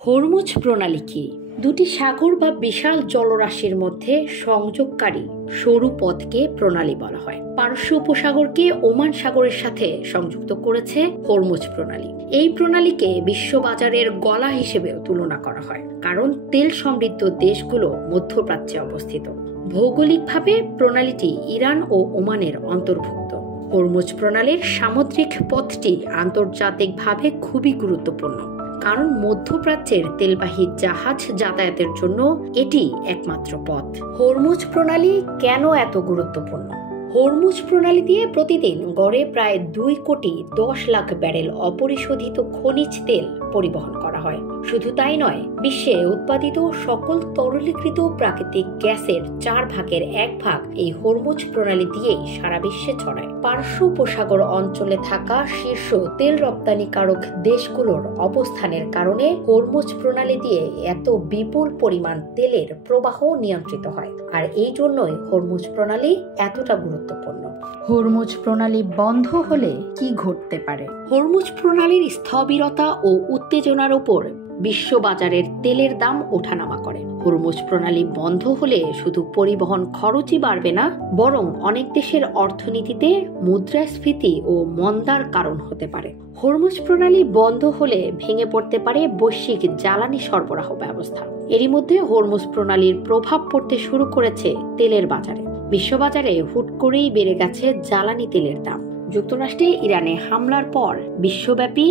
Hormuz প্রণালী কি? দুটি সাগর বা বিশাল জলরাশির মধ্যে সংযোগকারী সরু পথকে প্রণালী বলা হয়। পারস্য উপসাগরকে ওমান সাগরের সাথে সংযুক্ত করেছে হরমুজ প্রণালী। এই প্রণালীকে বিশ্ববাজারের গলা হিসেবেও তুলনা করা হয়, কারণ তেল সমৃদ্ধ দেশগুলো মধ্যপ্রাচ্যে অবস্থিত। ভৌগোলিকভাবে প্রণালীটি ইরান ও ওমানের অন্তর্ভুক্ত। হরমুজ প্রণালীর সামুদ্রিক পথটি আন্তর্জাতিকভাবে খুবই গুরুত্বপূর্ণ, কারণ মধ্যপ্রাচ্যের তেলবাহী জাহাজ যাতায়াতের জন্য এটি একমাত্র পথ। হরমুজ প্রণালী কেন এত গুরুত্বপূর্ণ? হরমুজ প্রণালী দিয়ে প্রতিদিন গড়ে প্রায় 2,10,00,000 ব্যারেল অপরিশোধিত খনিজ তেল পরিবহন করা হয়। শুধু তাই নয়, বিশ্বে উৎপাদিত সকল তরলীকৃত প্রাকৃতিক গ্যাসের 1/4 এই হরমুজ প্রণালী দিয়েই সারা বিশ্বে ছড়ায়। পারস্য উপসাগর অঞ্চলে থাকা শীর্ষ তেল রপ্তানিকারক দেশগুলোর অবস্থানের কারণে হরমুজ প্রণালী দিয়ে এত বিপুল পরিমাণ তেলের প্রবাহ নিয়ন্ত্রিত হয়, আর এই জন্যই হরমুজ প্রণালী এতটা গুরুত্বপূর্ণ। হরমুজ প্রণালী বন্ধ হলে কি ঘটতে পারে? হরমুজ প্রণালীর স্থবিরতা ও উত্তেজনার উপর বিশ্ববাজারের তেলের দাম ওঠানামা করে। হরমুজ প্রণালী বন্ধ হলে শুধু পরিবহন খরচই বাড়বে না, বরং অনেক দেশের অর্থনীতিতে মুদ্রাস্ফীতি ও মন্দার কারণ হতে পারে। হরমুজ প্রণালী বন্ধ হলে ভেঙে পড়তে পারে বৈশ্বিক জ্বালানি সরবরাহ ব্যবস্থা। এরই মধ্যে হরমুজ প্রণালীর প্রভাব পড়তে শুরু করেছে তেলের বাজারে। বিশ্ববাজারে হুট করেই বেড়ে গেছে জ্বালানি তেলের দাম। যুক্তরাষ্ট্রে ইরানে হামলার পর বিশ্বব্যাপী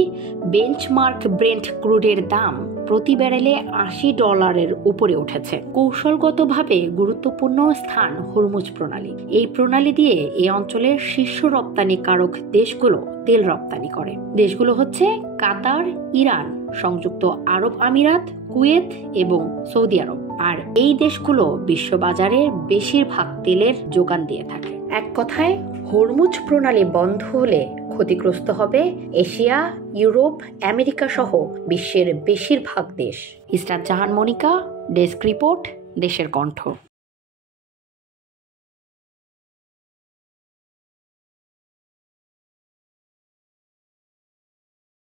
বেঞ্চমার্ক ব্রেন্ট ক্রুডের দাম প্রতি ব্যারেলে $80 উপরে উঠেছে। কৌশলগতভাবে গুরুত্বপূর্ণ স্থান হরমুজ প্রণালী। এই প্রণালী দিয়ে এই অঞ্চলের শীর্ষ রপ্তানিকারক দেশগুলো তেল রপ্তানি করে। দেশগুলো হচ্ছে কাতার, ইরান, সংযুক্ত আরব আমিরাত, কুয়েত এবং সৌদি আরব। আর এই দেশগুলো বিশ্ববাজারের বেশিরভাগ তেলের যোগান দিয়ে থাকে। এক কথায়, হরমুজ প্রণালী বন্ধ হলে ক্ষতিগ্রস্ত হবে এশিয়া, ইউরোপ, আমেরিকা সহ বিশ্বের বেশিরভাগ দেশ। ইসরাত জাহান মনিকা, ডেস্ক রিপোর্ট, দেশের কণ্ঠ।